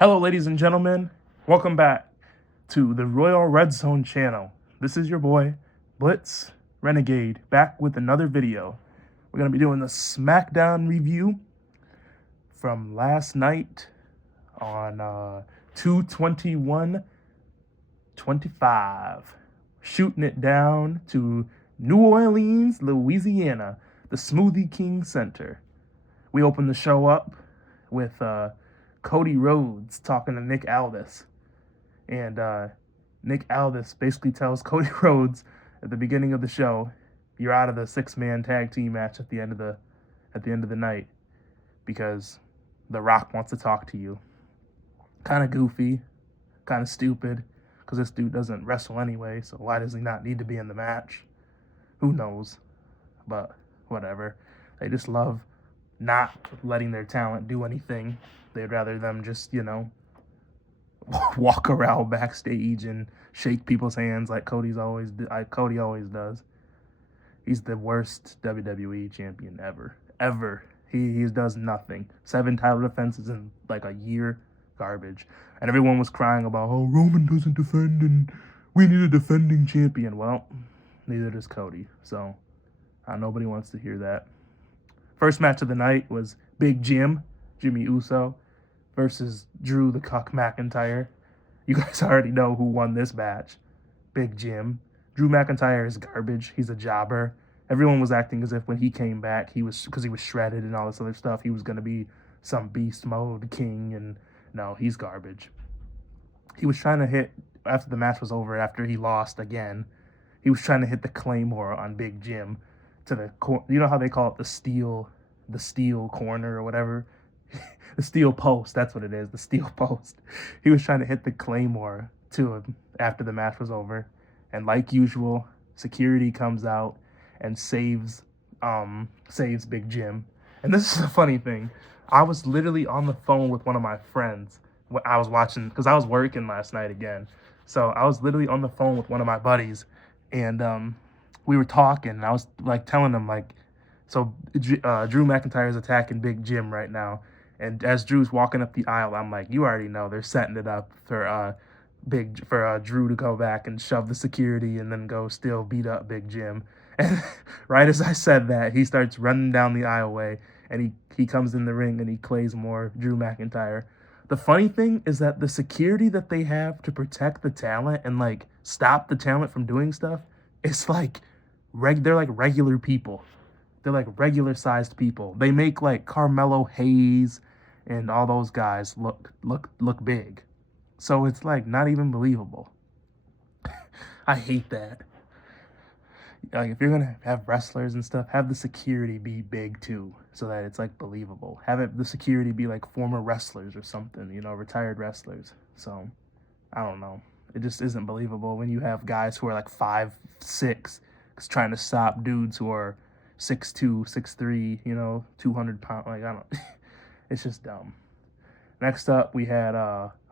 Hello, ladies and gentlemen. Welcome back to the Royal Red Zone channel. This is your boy, Blitz Renegade, back with another video. We're going to be doing the SmackDown review from last night on 2/21/25. Shooting it down to New Orleans, Louisiana, the Smoothie King Center. We opened the show up with Cody Rhodes talking to Nick Aldis. And Nick Aldis basically tells Cody Rhodes at the beginning of the show, you're out of the 6-man tag team match at the end of the night because The Rock wants to talk to you. Kind of goofy, kind of stupid, because this dude doesn't wrestle anyway, so why does he not need to be in the match? Who knows? But whatever. They just love not letting their talent do anything. They'd rather them just, walk around backstage and shake people's hands like Cody always does. He's the worst WWE champion ever. He does nothing. 7 title defenses in like a year, garbage. And everyone was crying about, oh, Roman doesn't defend and we need a defending champion. Well, neither does Cody. So nobody wants to hear that. First match of the night was Big Jimmy Uso, versus Drew the Cuck McIntyre. You guys already know who won this match. Big Jim. Drew McIntyre is garbage. He's a jobber. Everyone was acting as if when he came back, because he was shredded and all this other stuff, he was going to be some beast mode king, and no, he's garbage. He was trying to hit, after the match was over, after he lost again, he was trying to hit the Claymore on Big Jim to the, you know how they call it the steel corner or whatever? The steel post, that's what it is, the steel post. He was trying to hit the Claymore to him after the match was over. And like usual, security comes out and saves Big Jim. And this is a funny thing. I was literally on the phone with one of my friends. I was watching, because I was working last night again. So I was literally on the phone with one of my buddies. And we were talking, and I was like telling him, like, so Drew McIntyre is attacking Big Jim right now. And as Drew's walking up the aisle, I'm like, you already know they're setting it up for Drew to go back and shove the security and then go still beat up Big Jim. And right as I said that, he starts running down the aisleway, and he comes in the ring and he clays more Drew McIntyre. The funny thing is that the security that they have to protect the talent and like stop the talent from doing stuff, it's like they're like regular people. They're like regular sized people. They make like Carmelo Hayes and all those guys look big. So it's like not even believable. I hate that. Like, if you're gonna have wrestlers and stuff, have the security be big too, so that it's like believable. Have the security be like former wrestlers or something, retired wrestlers. So I don't know. It just isn't believable when you have guys who are like 5'6", trying to stop dudes who are 6'2", 6'3", 200 pounds. Like, I don't. It's just dumb. Next up, we had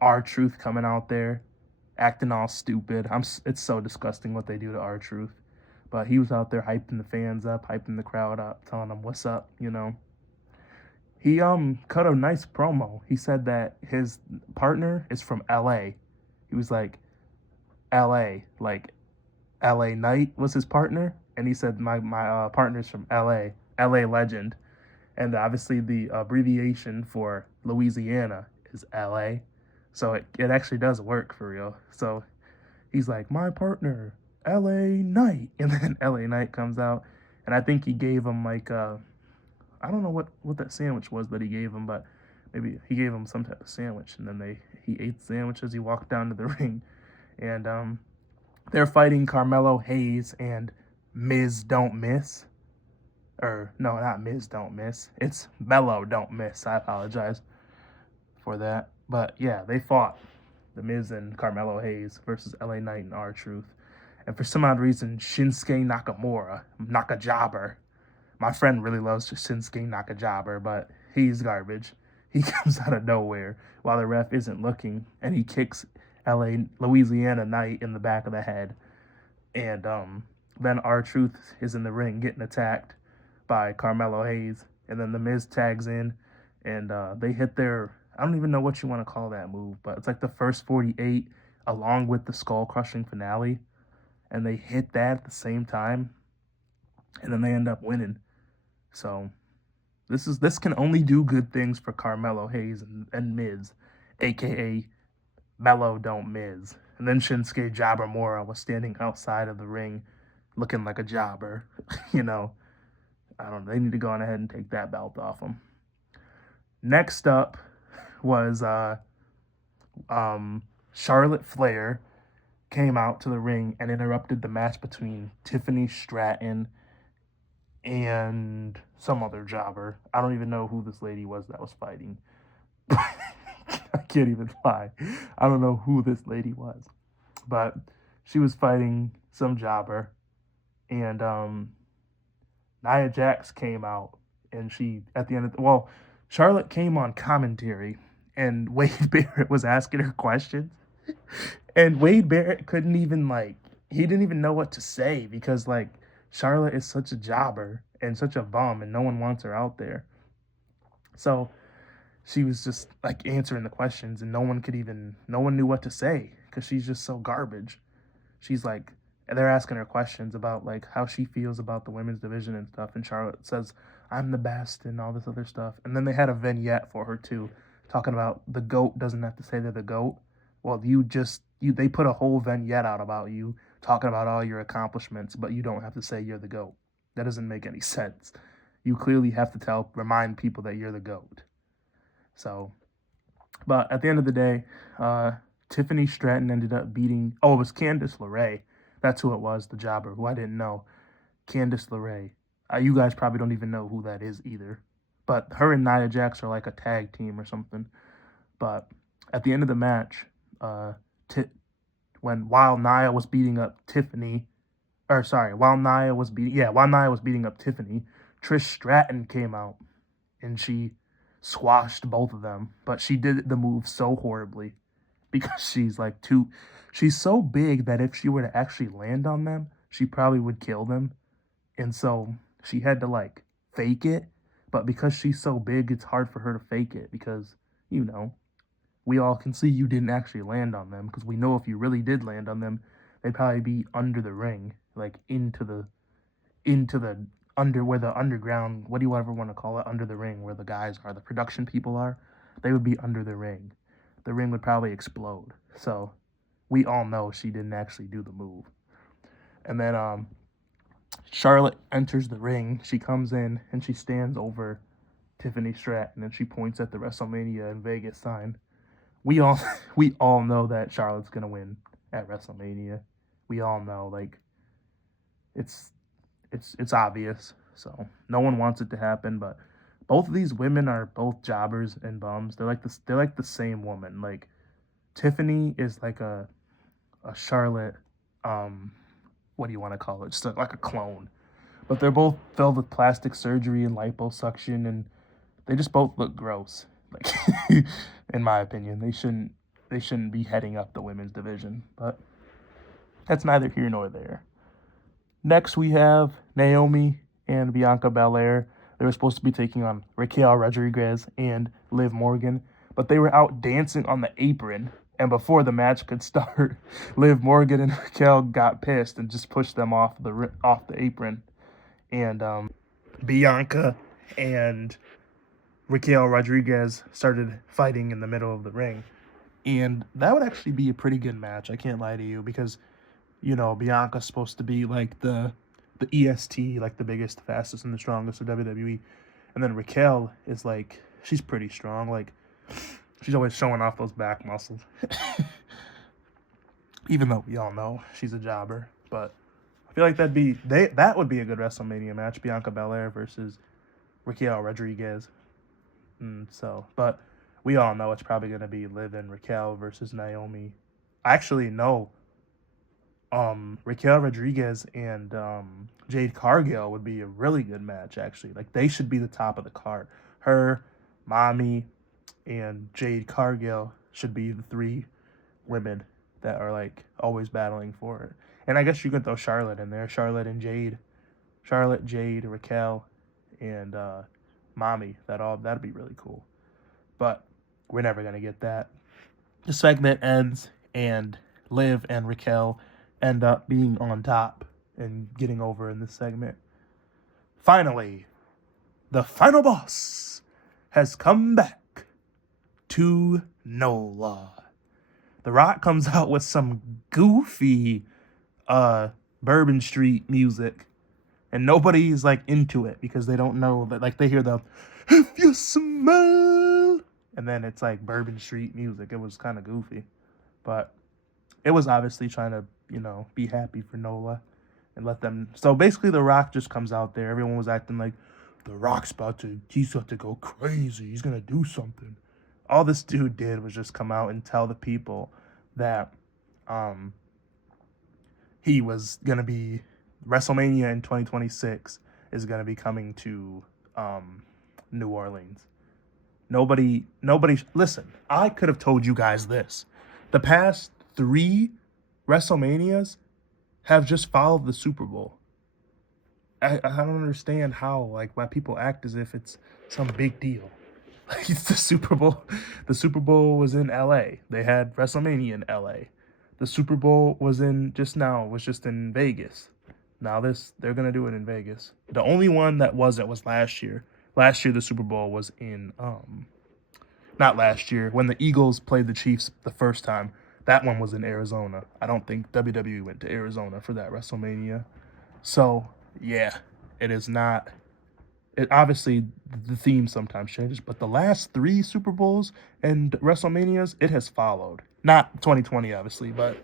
R-Truth coming out there, acting all stupid. It's so disgusting what they do to R-Truth. But he was out there hyping the fans up, hyping the crowd up, telling them what's up, He cut a nice promo. He said that his partner is from LA. He was like, LA, like LA Knight was his partner. And he said, my partner's from LA legend. And obviously the abbreviation for Louisiana is LA. So it actually does work for real. So he's like, my partner, LA Knight. And then LA Knight comes out. And I think he gave him like, I don't know what that sandwich was that he gave him, but maybe he gave him some type of sandwich. And then he ate the sandwich as he walked down to the ring. And they're fighting Carmelo Hayes and Miz Don't Miss. Or, no, not Miz Don't Miss. It's Mello Don't Miss. I apologize for that. But, yeah, they fought. The Miz and Carmelo Hayes versus LA Knight and R-Truth. And for some odd reason, Shinsuke Nakajabber. My friend really loves Shinsuke Nakajabber, but he's garbage. He comes out of nowhere while the ref isn't looking, and he kicks Louisiana Knight in the back of the head. And then R-Truth is in the ring getting attacked by Carmelo Hayes, and then the Miz tags in, and they hit their I don't even know what you want to call that move, but it's like the first 48 along with the skull crushing finale, and they hit that at the same time, and then they end up winning. So this can only do good things for Carmelo Hayes and Miz, aka Mello don't Miz. And then Shinsuke Jabbermora was standing outside of the ring looking like a jobber. you know, I don't know. They need to go on ahead and take that belt off him. Next up was Charlotte Flair came out to the ring and interrupted the match between Tiffany Stratton and some other jobber. I don't even know who this lady was that was fighting. I can't even lie. I don't know who this lady was. But she was fighting some jobber. And Nia Jax came out. And she, at the end of Charlotte came on commentary. And Wade Barrett was asking her questions. And Wade Barrett couldn't even, he didn't even know what to say. Because, Charlotte is such a jobber and such a bum. And no one wants her out there. So she was just answering the questions, and no one knew what to say because she's just so garbage. She's they're asking her questions about how she feels about the women's division and stuff, and Charlotte says, "I'm the best," and all this other stuff. And then they had a vignette for her too, talking about the GOAT doesn't have to say they're the GOAT. Well, they put a whole vignette out about you, talking about all your accomplishments, but you don't have to say you're the GOAT. That doesn't make any sense. You clearly have to remind people that you're the GOAT. So, but at the end of the day, Tiffany Stratton ended up beating, it was Candice LeRae. That's who it was, the jobber, who I didn't know. Candice LeRae. You guys probably don't even know who that is either. But her and Nia Jax are like a tag team or something. But at the end of the match, while Nia was beating up Tiffany, while Nia was beating up Tiffany, Trish Stratton came out and she squashed both of them, but she did the move so horribly because she's so big that if she were to actually land on them, she probably would kill them. And so she had to fake it, but because she's so big, it's hard for her to fake it because, we all can see you didn't actually land on them because we know if you really did land on them, they'd probably be under the ring, into the where the underground, what do you ever want to call it, under the ring, where the guys are, the production people are, they would be under the ring. The ring would probably explode. So we all know she didn't actually do the move. And then Charlotte enters the ring. She comes in and she stands over Tiffany Stratton and she points at the WrestleMania in Vegas sign. We all know that Charlotte's gonna win at WrestleMania. We all know, it's obvious. So no one wants it to happen, but both of these women are both jobbers and bums. They're like the same woman. Tiffany is like a Charlotte, what do you want to call it? Just like a clone. But they're both filled with plastic surgery and liposuction, and they just both look gross. In my opinion, they shouldn't be heading up the women's division. But that's neither here nor there. Next, we have Naomi and Bianca Belair. They were supposed to be taking on Raquel Rodriguez and Liv Morgan, but they were out dancing on the apron. And before the match could start, Liv Morgan and Raquel got pissed and just pushed them off the apron. And Bianca and Raquel Rodriguez started fighting in the middle of the ring. And that would actually be a pretty good match, I can't lie to you, because Bianca's supposed to be the EST, the biggest, fastest, and the strongest of WWE. And then Raquel is she's pretty strong. She's always showing off those back muscles. Even though we all know she's a jobber. But I feel like that would be a good WrestleMania match, Bianca Belair versus Raquel Rodriguez. But we all know it's probably going to be Liv and Raquel versus Naomi. Actually, no. Raquel Rodriguez and Jade Cargill would be a really good match, actually. They should be the top of the card. Her, Mommy, and Jade Cargill should be the three women that are, always battling for it. And I guess you can throw Charlotte in there. Charlotte, Jade, Raquel, and Mommy. That'd be really cool. But We're never going to get that. The segment ends, and Liv and Raquel end up being on top and getting over in this segment. Finally, the final boss has come back to NOLA. The Rock comes out with some goofy Bourbon Street music, and nobody's like into it because they don't know that, like, they hear the "if you smell," and then it's like Bourbon Street music. It was kind of goofy, but it was obviously trying to, be happy for NOLA and let them. So basically, The Rock just comes out there. Everyone was acting like The Rock's he's about to go crazy. He's gonna do something. All this dude did was just come out and tell the people that he was gonna be WrestleMania in 2026 is gonna be coming to New Orleans. Nobody. Listen, I could have told you guys this. The past 3 WrestleManias have just followed the Super Bowl. I don't understand why people act as if it's some big deal. Like, it's the Super Bowl. The Super Bowl was in LA. They had WrestleMania in LA. The Super Bowl was just in Vegas. Now they're gonna do it in Vegas. The only one that wasn't was last year. Last year the Super Bowl was in not last year, when the Eagles played the Chiefs the first time. That one was in Arizona. I don't think WWE went to Arizona for that WrestleMania. So, yeah, it is not. It obviously, the theme sometimes changes, but the last 3 Super Bowls and WrestleManias, it has followed. Not 2020, obviously, but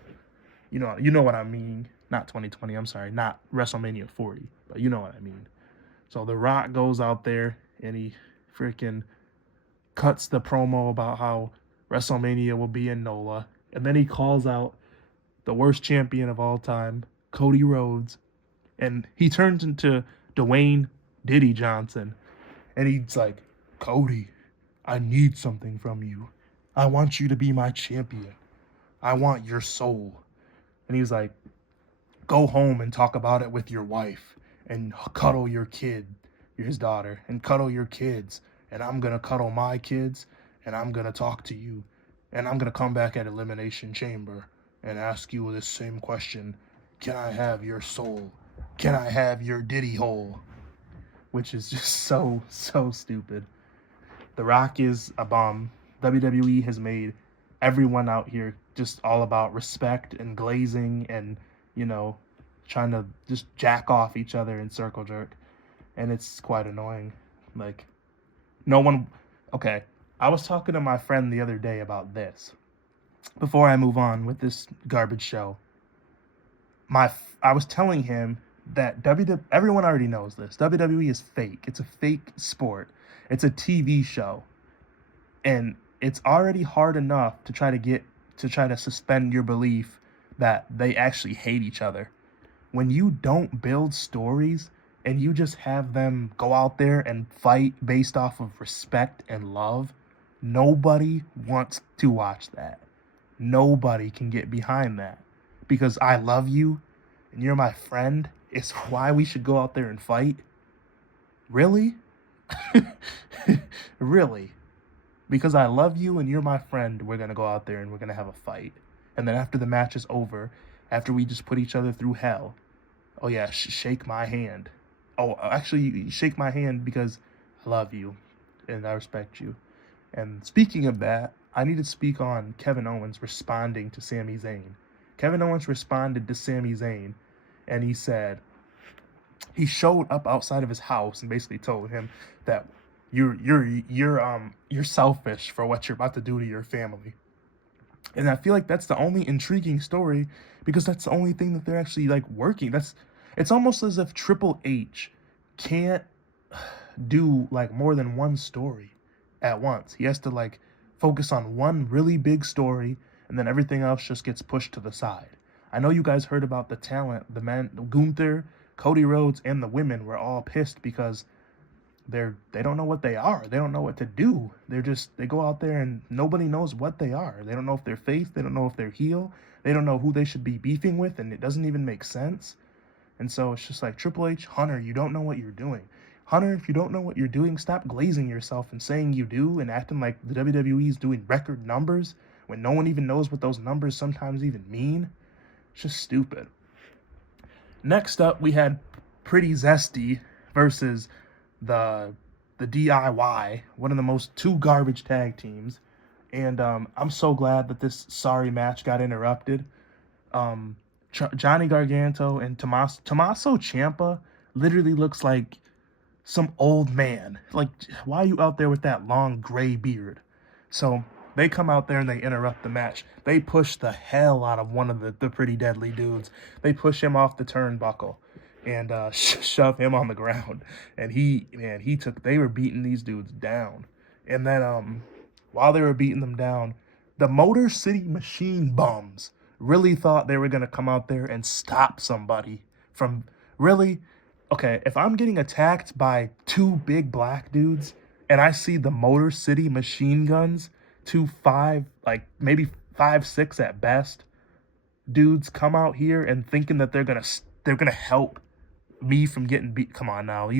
you know what I mean. Not 2020. I'm sorry, not WrestleMania 40, but you know what I mean. So The Rock goes out there and he freaking cuts the promo about how WrestleMania will be in NOLA, and then he calls out the worst champion of all time, Cody Rhodes, and he turns into Dwayne Diddy Johnson, and he's like, "Cody, I need something from you. I want you to be my champion. I want your soul." And he's like, "Go home and talk about it with your wife, and cuddle your kid, his daughter, and cuddle your kids, and I'm gonna cuddle my kids, and I'm gonna talk to you, and I'm gonna come back at Elimination Chamber and ask you this same question: can I have your soul? Can I have your Diddy hole?" Which is just so stupid. The Rock is a bomb. WWE has made everyone out here just all about respect and glazing and, trying to just jack off each other and circle jerk. And it's quite annoying. Like, no one. Okay, I was talking to my friend the other day about this. Before I move on with this garbage show, I was telling him that everyone already knows this. WWE is fake. It's a fake sport. It's a TV show, and it's already hard enough to try to suspend your belief that they actually hate each other. When you don't build stories and you just have them go out there and fight based off of respect and love, nobody wants to watch that. Nobody can get behind that. Because I love you and you're my friend is why we should go out there and fight? Really? Really? Because I love you and you're my friend, we're going to go out there and we're going to have a fight. And then after the match is over, after we just put each other through hell, oh yeah, shake my hand. Oh, actually, shake my hand because I love you and I respect you. And speaking of that, I need to speak on Kevin Owens responding to Sami Zayn. Kevin Owens responded to Sami Zayn, and he said, he showed up outside of his house and basically told him that you're selfish for what you're about to do to your family. And I feel like that's the only intriguing story because that's the only thing that they're actually like working. It's almost as if Triple H can't do like more than one story at once. He has to like focus on one really big story and then everything else just gets pushed to the side. I know you guys heard about the talent, the men, Gunther, Cody Rhodes, and the women were all pissed because they don't know what they are. They don't know what to do. They go out there and nobody knows what they are. They don't know if they're face. They don't know if they're heel. They don't know who they should be beefing with, and it doesn't even make sense. And so it's just like, Triple H, Hunter, you don't know what you're doing. Hunter, if you don't know what you're doing, stop glazing yourself and saying you do and acting like the WWE is doing record numbers when no one even knows what those numbers sometimes even mean. It's just stupid. Next up, we had Pretty Zesty versus the DIY, one of the most two garbage tag teams. And I'm so glad that this sorry match got interrupted. Johnny Gargano and Tommaso Ciampa literally looks like some old man. Like, why are you out there with that long gray beard? So they come out there and they interrupt the match. They push the hell out of one of the pretty deadly dudes. They push him off the turnbuckle and shove him on the ground. And they were beating these dudes down. And then while they were beating them down, the Motor City Machine Bums really thought they were going to come out there and stop somebody from really. Okay, if I'm getting attacked by two big black dudes and I see the Motor City Machine Guns, like maybe 5'6" at best, dudes come out here and thinking that they're gonna help me from getting beat. Come on now,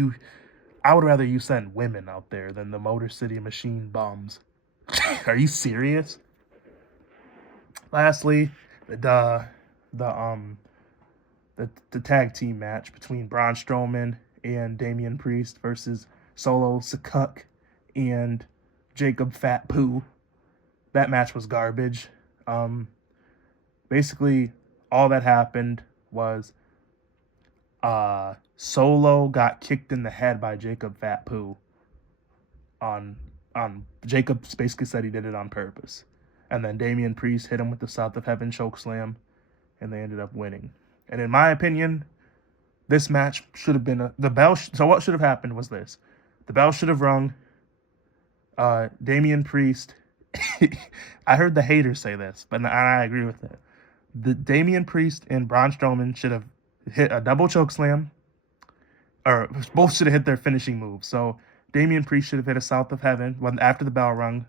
I would rather you send women out there than the Motor City Machine Bums. Are you serious? Lastly, the tag team match between Braun Strowman and Damian Priest versus Solo Sikoa and Jacob Fatu. That match was garbage. Basically, all that happened was Solo got kicked in the head by Jacob Fatu. Jacob basically said he did it on purpose. And then Damian Priest hit him with the South of Heaven chokeslam, and they ended up winning. And in my opinion, this match should have been the bell. So what should have happened was this: the bell should have rung. Damian Priest. I heard the haters say this, but I agree with it. The Damian Priest and Braun Strowman should have hit a double choke slam, or both should have hit their finishing move. So Damian Priest should have hit a South of Heaven after the bell rung.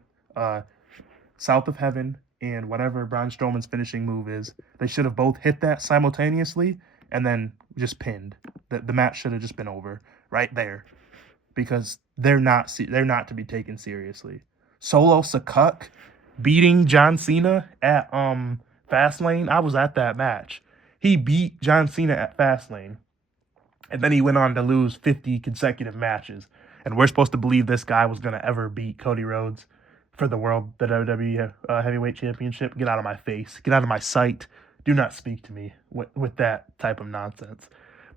South of Heaven and whatever Braun Strowman's finishing move is, they should have both hit that simultaneously and then just pinned. The match should have just been over right there, because they're not to be taken seriously. Solo Sikoa beating John Cena at Fastlane. I was at that match. He beat John Cena at Fastlane, and then he went on to lose 50 consecutive matches. And we're supposed to believe this guy was going to ever beat Cody Rhodes for the WWE Heavyweight Championship. Get out of my face. Get out of my sight. Do not speak to me with that type of nonsense.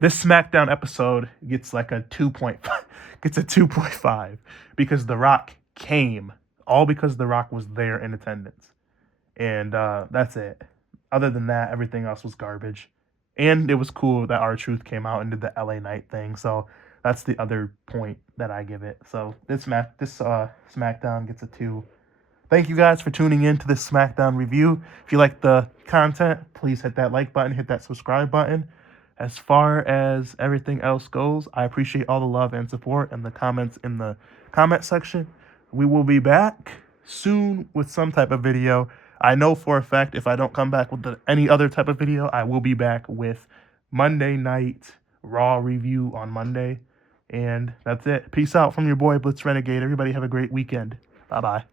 This SmackDown episode gets like a 2.5. Gets a 2.5 because The Rock came. All because The Rock was there in attendance. And that's it. Other than that, everything else was garbage. And it was cool that R-Truth came out and did the LA Knight thing. So that's the other point that I give it. So this SmackDown gets a 2. Thank you guys for tuning in to this SmackDown review. If you like the content, please hit that like button, hit that subscribe button. As far as everything else goes, I appreciate all the love and support and the comments in the comment section. We will be back soon with some type of video. I know for a fact if I don't come back with any other type of video, I will be back with Monday Night Raw review on Monday. And that's it. Peace out from your boy, Blitz Renegade. Everybody have a great weekend. Bye-bye.